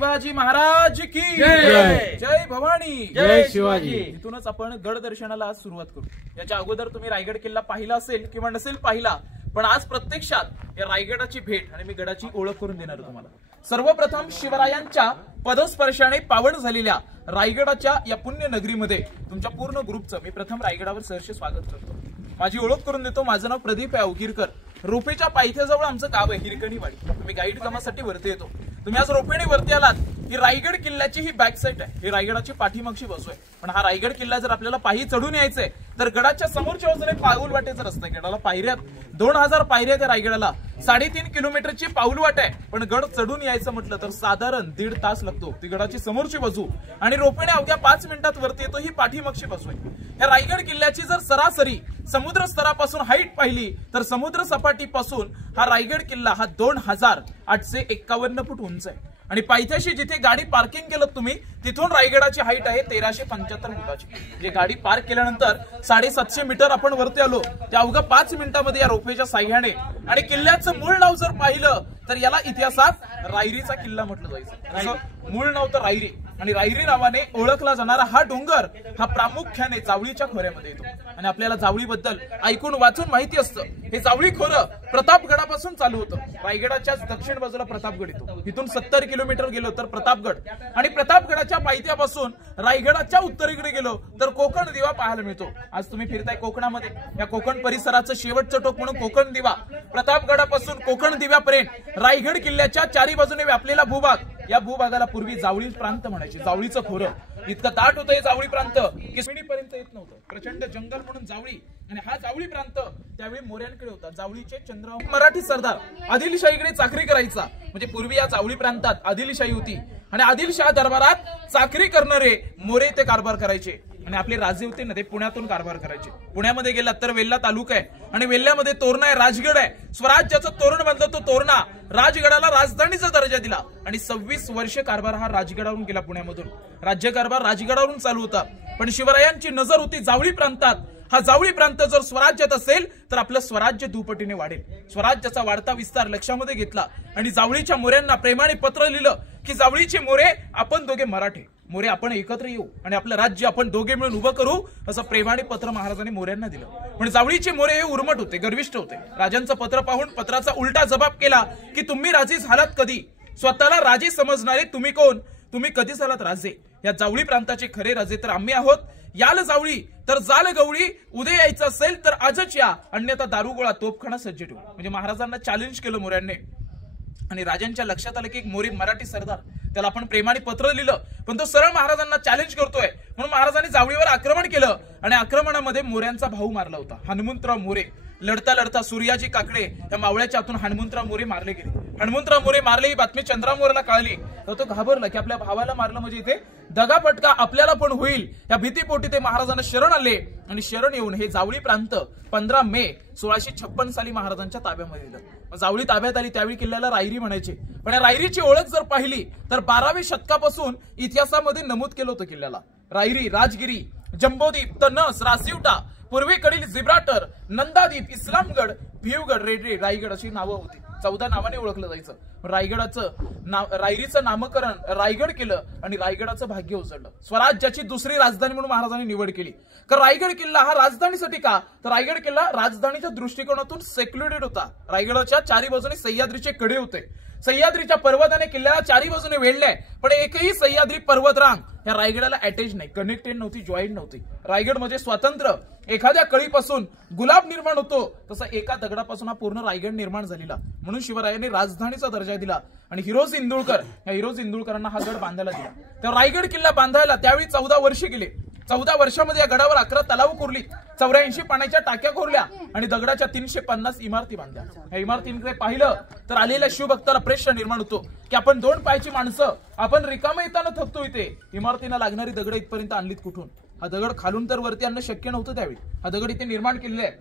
शिवाजी महाराज की जय. जय भवानी. जय शिवाजी. इथूनच आपण गड दर्शनाला आज सुरुवात करू. याच्या अगोदर तुम्ही रायगड किल्ला पाहिला असेल किंवा नसेल पाहिला, पण आज प्रत्यक्षात या रायगडाची भेट आणि मी गडाची ओळख करून देणार आहे तुम्हाला. सर्वप्रथम शिवरायांच्या पदस्पर्शाने पावन झालेल्या रायगडाच्या या पुण्य नगरीमध्ये तुमच्या पूर्ण ग्रुपचं मी प्रथम रायगडावर सहर्ष स्वागत करतो. माझी ओळख करून देतो. माझं नाव प्रदीप आहे अवगिरकर. रोपेच्या पायथ्याजवळ आमचं गाव आहे हिरकणीवाडी. तुम्ही गाईड कामासाठी वरती येतो. तुम्ही आज रोपेने वरती आलात ही रायगड किल्ल्याची ही बॅक साईड आहे. ही रायगडाची पाठीमागची बाजू आहे. पण हा रायगड किल्ला जर आपल्याला पायी चढून यायचंय तर गडाच्या समोरच्या बाजूने पाऊल वाटेचा रस्ता आहे. गडाला पायऱ्यात 2000 पायऱ्या त्या रायगडाला 3.5 किलोमीटरची पाऊल वाट आहे. पण गड चढून यायचं म्हटलं तर साधारण 1.5 तास लागतो. ती गडाची समोरची बाजू आणि रोपेने अवघ्या 5 मिनिटात वरती येतो. ही पाठीमागची बाजू आहे. या रायगड किल्ल्याची जर सरासरी समुद्र स्तरापासून हाईट पाहिली तर समुद्र सपाटीपासून हा रायगड किल्ला हा 2851 फूट उंच आहे. आणि पायथ्याशी जिथे गाडी पार्किंग केलं तुम्ही तिथून रायगडाची हाईट आहे 1375 फुटाची. जे गाडी पार्क केल्यानंतर 750 मीटर आपण वरती आलो. त्या अवघ्या 5 मिनिटांमध्ये या रोपेच्या साह्याने आणि किल्ल्याचं मूळ नाव जर पाहिलं तर याला इतिहासात रायरीचा किल्ला म्हटलं जायचं. मूळ नाव तर रायरी आणि रायरी नावाने ओळखला जाणारा हा डोंगर हा प्रामुख्याने जावळीच्या खोऱ्यामध्ये येतो. आणि आपल्याला जावळीबद्दल ऐकून वाचून माहिती असतं. हे जावळी खोरं प्रतापगडापासून चालू होतं. रायगडाच्या दक्षिण बाजूला प्रतापगड येतो. इथून 70 किलोमीटर गेलो तर प्रतापगड आणि प्रतापगडाच्या पायथ्यापासून रायगडाच्या उत्तरेकडे गेलो तर कोकण दिवा पाहायला मिळतो. आज तुम्ही फिरताय कोकणामध्ये. या कोकण परिसराचं शेवटचं टोक म्हणून कोकण दिवा. प्रतापगडापासून कोकण दिव्यापर्यंत रायगड किल्ल्याच्या चारी बाजूने व्यापलेला भूभाग. या भूभागाला पूर्वी जावळी प्रांत म्हणायचे. जावळीचं खोरं इतकं दाट होतं हे जावळी प्रांत की पर्यंत येत नव्हतं. प्रचंड जंगल म्हणून जावळी. आणि हा जावळी प्रांत त्यावेळी मोऱ्यांकडे होता. जावळीचे चंद्रराव मराठी सरदार आदिलशाहीकडे चाकरी करायचा. म्हणजे पूर्वी या जावळी प्रांतात आदिलशाही होती आणि आदिलशाह दरबारात चाकरी करणारे मोरे ते कारभार करायचे. आणि आपले राजे होते ना ते पुण्यातून कारभार करायचे. पुण्यामध्ये गेलात तर वेल्हा तालुका आहे आणि वेल्ह्यामध्ये तोरणा आहे, राजगड आहे. स्वराज्याचं तोरण बांधलं तो तोरणा. राजगडाला राजधानीचा दर्जा दिला आणि 26 वर्ष कारभार हा राजगडावरून केला. पुण्यामधून राज्यकारभार राजगडावरून चालू होता. पण शिवरायांची नजर होती जावळी प्रांतात. हा जावळी प्रांत जर स्वराज्यात असेल तर आपलं स्वराज्य दुपटीने वाढेल. स्वराज्याचा वाढता विस्तार लक्षामध्ये घेतला आणि जावळीच्या मोऱ्यांना प्रेमाने पत्र लिहिलं की जावळीचे मोरे आपण दोघे मराठे मोरे आपण एकत्र येऊ आणि आपलं राज्य आपण दोघे मिळून उभं करू असं प्रेमाने पत्र महाराजांनी मोऱ्यांना दिलं. पण जावळीचे मोरे हे उर्मट होते, गर्विष्ठ होते. राजांचं पत्र पाहून पत्राचा उलटा जबाब केला की तुम्ही राजे झालात कधी? स्वतःला राजे समजणारे तुम्ही कोण? तुम्ही कधी झालात राजे? या जावळी प्रांताचे खरे राजे तर आम्ही आहोत. याल जावळी तर जाल गवळी. उद्या यायचं असेल तर आजच या, अन्यथा दारुगोळा तोफखाना सज्ज ठेवू. म्हणजे महाराजांना चॅलेंज केलं मोऱ्यांनी. आणि राजांच्या लक्षात आलं की एक मोरी मराठी सरदार त्याला आपण प्रेमाने पत्र लिहिलं पण तो सरळ महाराजांना चॅलेंज करतोय. म्हणून महाराजांनी जावळीवर आक्रमण केलं आणि आक्रमणामध्ये मोऱ्यांचा भाऊ मारला होता हनुमंतराव मोरे. लढता लढता सूर्याजी काकडे या मावळ्याच्या हातून हनुमंतराव मोरे मारले गेले. हनुमंतराव मोरे मारले ही बातमी चंद्रराव मोरेला कळली तर तो घाबरला की आपल्या भावाला मारलं म्हणजे इथे दगाफटका आपल्याला पण होईल. या भीतीपोटी ते महाराजांना शरण आले आणि शरण येऊन हे जावळी प्रांत 15 मे 1656 साली महाराजांच्या ताब्यामध्ये दिलं. जावळी ताब्यात आली त्यावेळी किल्ल्याला रायरी म्हणायचे. पण या रायरीची ओळख जर पाहिली तर 12व्या शतकापासून इतिहासामध्ये नमूद केलं होतं किल्ल्याला. रायरी, राजगिरी, जंबोदीप, तनस, रासिवटा, पूर्वेकडील जिब्राटर, नंदादीप, इस्लामगड, भिवगड, रेडरे, रायगड अशी नावं होती. 14 नावाने ओळखलं जायचं. रायगडाचं रायरीचं नामकरण रायगड केलं आणि रायगडाचं भाग्य उचललं. स्वराज्याची दुसरी राजधानी म्हणून महाराजांनी निवड केली. कारण रायगड किल्ला हा राजधानीसाठी का तर रायगड किल्ला राजधानीच्या दृष्टिकोनातून सेक्युलेटेड होता. रायगडाच्या चारी बाजूने सह्याद्रीचे कडे होते. सह्याद्रीच्या पर्वताने किल्ल्याला चारी बाजूने वेढलंय पण एकही सह्याद्री पर्वतरांग या रायगडाला अटॅच नाही, कनेक्टेड नव्हती, जॉईंट नव्हती. रायगड म्हणजे स्वातंत्र्य. एखाद्या कळीपासून गुलाब निर्माण होतो तसा एका दगडापासून हा पूर्ण रायगड निर्माण झालेला. म्हणून शिवरायांनी राजधानीचा दर्जा दिला आणि हिरोज इंदुळकर या हिरोज इंदुळकरांना हा गड बांधायला दिला. तर रायगड किल्ला बांधायला त्यावेळी 14 वर्ष गेले. 14 वर्षामध्ये या गडावर 11 तलाव कोरली, 84 पाण्याच्या टाक्या कोरल्या आणि दगडाच्या 350 इमारती बांधल्या. या इमारतींकडे पाहिलं तर आलेल्या शिवभक्ताला प्रश्न निर्माण होतो की आपण 2 पायाची माणसं आपण रिकामे येताना थकतो. इथे इमारतीला लागणारी दगड इथपर्यंत आणलीत कुठून? हा दगड खालून तर वरती आणणं शक्य नव्हतं त्यावेळी. हा दगड इथे निर्माण केलेला आहे.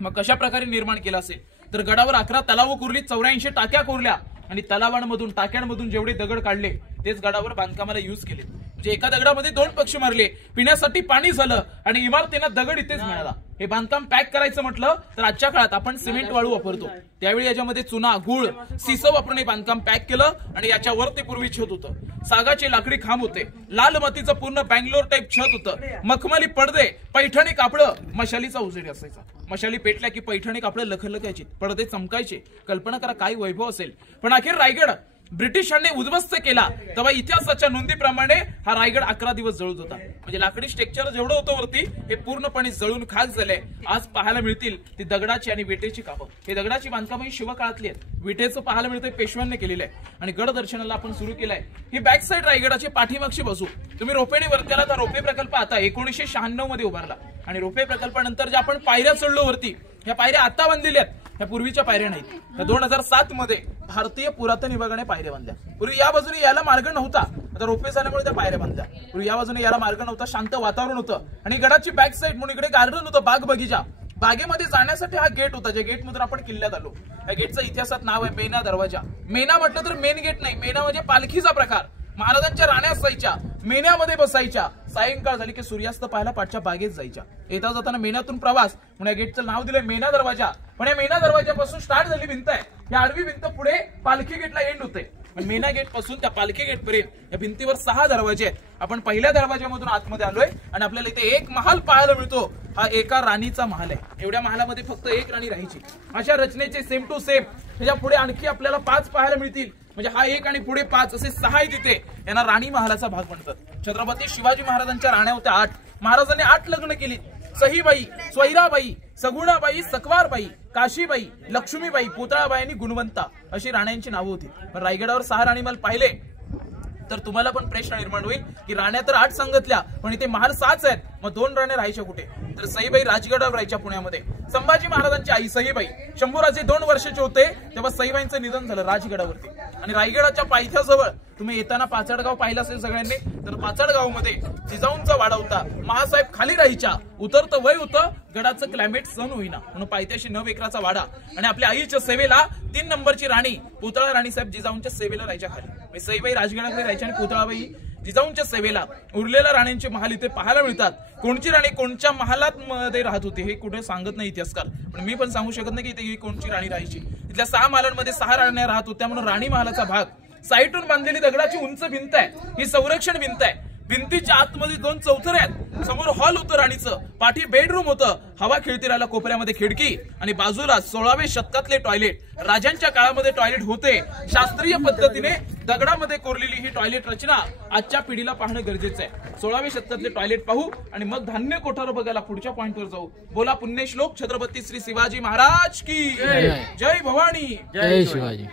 मग कशा प्रकारे निर्माण केला असेल तर गडावर 11 तलाव कोरली, 84 टाक्या कोरल्या आणि तलावांमधून टाक्यांमधून जेवढे दगड काढले तेच गडावर बांधकामाला यूज केले. म्हणजे एका दगडामध्ये 2 पक्षी मारले, पिण्यासाठी पाणी झालं आणि इमारतींना दगड इथेच मिळाला. हे बांधकाम पॅक करायचं म्हटलं तर आजच्या काळात आपण सिमेंट वाळू वापरतो, त्यावेळी याच्यामध्ये चुना, गुळ, सिसो वापरून हे बांधकाम पॅक केलं आणि याच्यावर ते पूर्वी छत होतं. सागाचे लाकडी खांब होते, लाल मातीचं पूर्ण बँगलोर टाईप छत होतं, मखमली पडदे, पैठणी कापडं, मशालीचा उजेड असायचा. मशाली पेटल्या की पैठणी कापडं लखलखायची, पडदे चमकायचे. कल्पना करा काय वैभव असेल. पण अखेर रायगड ब्रिटिशांनी उद्ध्वस्त केला तेव्हा इतिहासाच्या नोंदीप्रमाणे हा रायगड 11 दिवस जळत होता. म्हणजे लाकडी स्ट्रक्चर जेवढं होतं वरती हे पूर्णपणे जळून खाक झाले. आज पाहायला मिळतील ती दगडाची आणि विटेची कामं. हे दगडाची बांधकामं ही शिवकाळातली आहेत. विटेचं पाहायला मिळतंय पेशव्यांनी केलेलं आहे आणि गड दर्शनाला आपण सुरू केलंय. ही बॅक साईड रायगडाची पाठीमागची बाजू. तुम्ही रोपेने वरती आला तर रोपे प्रकल्प आता 1996 मध्ये उभारला आणि रोपे प्रकल्पानंतर ज्या आपण पायऱ्या चढलो वरती, ह्या पायऱ्या आता बांधलेल्या आहेत, ह्या पूर्वीच्या पायऱ्या नाहीत. त्या 2007 मध्ये भारतीय पुरातन विभागाने पायऱ्या बांधल्या. पूर्वी या बाजूने यायला मार्ग नव्हता, आता रोपवे झाल्यामुळे त्या पायऱ्या बांधल्या. पूर्वी या बाजूने यायला मार्ग नव्हता, शांत वातावरण होतं आणि गडाची बॅक साईड म्हणून इकडे गार्डन होतं, बाग बगीचा. बागेमध्ये जाण्यासाठी हा गेट होता, ज्या गेटमधून आपण किल्ल्यात आलो. या गेटचं इतिहासात नाव आहे मेना दरवाजा. मेना म्हटलं तर मेन गेट नाही, मेना म्हणजे पालखीचा प्रकार. महाराजांच्या राण्या असायच्या, मेन्यामध्ये बसायच्या, सायंकाळ झाली की सूर्यास्त पाहायला पाठच्या बागेत जायच्या. येता जाताना मेन्यातून प्रवास म्हणून या गेटचं नाव दिलंय मेना दरवाजा. पण या मेना दरवाजापासून स्टार्ट झाली भिंत आहे, या आडवी भिंत पुढे पालखी गेटला एंड होते. मेना गेट पासून त्या पालखी गेट पर्यंत या भिंतीवर 6 दरवाजे आहेत. आपण पहिल्या दरवाज्यामधून आतमध्ये आलोय आणि आपल्याला इथे एक महाल पाहायला मिळतो. हा एका राणीचा महाल आहे. एवढ्या महालामध्ये फक्त एक राणी राहायची. अशा रचनेचे सेम टू सेम त्याच्या पुढे आणखी आपल्याला 5 पाहायला मिळतील. म्हणजे हा 1 आणि पुढे 5 असे 6 आहे तिथे. यांना राणी महालाचा भाग म्हणतात. छत्रपती शिवाजी महाराजांच्या राण्या होत्या 8. महाराजांनी 8 लग्न केली. सहीबाई, स्वैराबाई, सगुणाबाई, सकवारबाई, काशीबाई, लक्ष्मीबाई, पुतळाबाई आणि गुणवंता अशी राण्यांची नावं होती. पण रायगडावर 6 राणीमहाल पाहिले तर तुम्हाला पण प्रश्न निर्माण होईल की राण्या तर 8 सांगितल्या पण इथे महाल 6च आहेत, मग 2 राण्या राहायच्या कुठे? तर सईबाई राजगडावर राहायच्या पुण्यामध्ये. संभाजी महाराजांची आई सईबाई, शंभूराजे 2 वर्षाचे होते तेव्हा सईबाईंचं निधन झालं राजगडावरती. आणि रायगडाच्या पायथ्याजवळ तुम्ही येताना पाचडगाव पाहिलं असेल सगळ्यांनी, तर पाचडगाव मध्ये जिजाऊंचा वाडा होता. महासाहेब खाली राहायच्या, उतरतं वय होतं, गडाचं क्लायमेट सहन होईना म्हणून पायथ्याशी 9 एकराचा वाडा. आणि आपल्या आईच्या सेवेला 3 नंबरची राणी पुतळा राणीसाहेब जिजाऊंच्या सेवेला राहायच्या खाली. सईबाई राजगडाकडे राहायच्या आणि पुतळाबाई जिजाऊंच्या सेवेला. उरलेल्या राण्यांचे महाल इथे पाहायला मिळतात. कोणची राणी कोणत्या महालात मध्ये राहत होती हे कुठे सांगत नाही इतिहासकार, पण मी पण सांगू शकत नाही की इथे कोणची राणी राहायची. इथल्या 6 महालांमध्ये 6 राण्या राहत होत्या म्हणून राणी महालाचा भाग. साईटून बांधलेली दगडाची उंच भिंत आहे, ही संरक्षण भिंत आहे. भिंतीच्या आतमध्ये 2 चौथरे आहेत. समोर हॉल होतं राणीचं, पाठी बेडरूम होतं, हवा खेळती राहायला कोपऱ्यामध्ये खिडकी आणि बाजूला 16व्या शतकातले टॉयलेट. राजांच्या काळामध्ये टॉयलेट होते. शास्त्रीय पद्धतीने दगडामध्ये कोरलेली ही टॉयलेट रचना आजच्या पिढीला पाहणं गरजेचं आहे. 16व्या शतकातले टॉयलेट पाहू आणि मग धान्य कोठार बघायला पुढच्या पॉइंटवर जाऊ. बोला पुण्यश्लोक छत्रपती श्री शिवाजी महाराज की जय. भवानी, जय शिवाजी.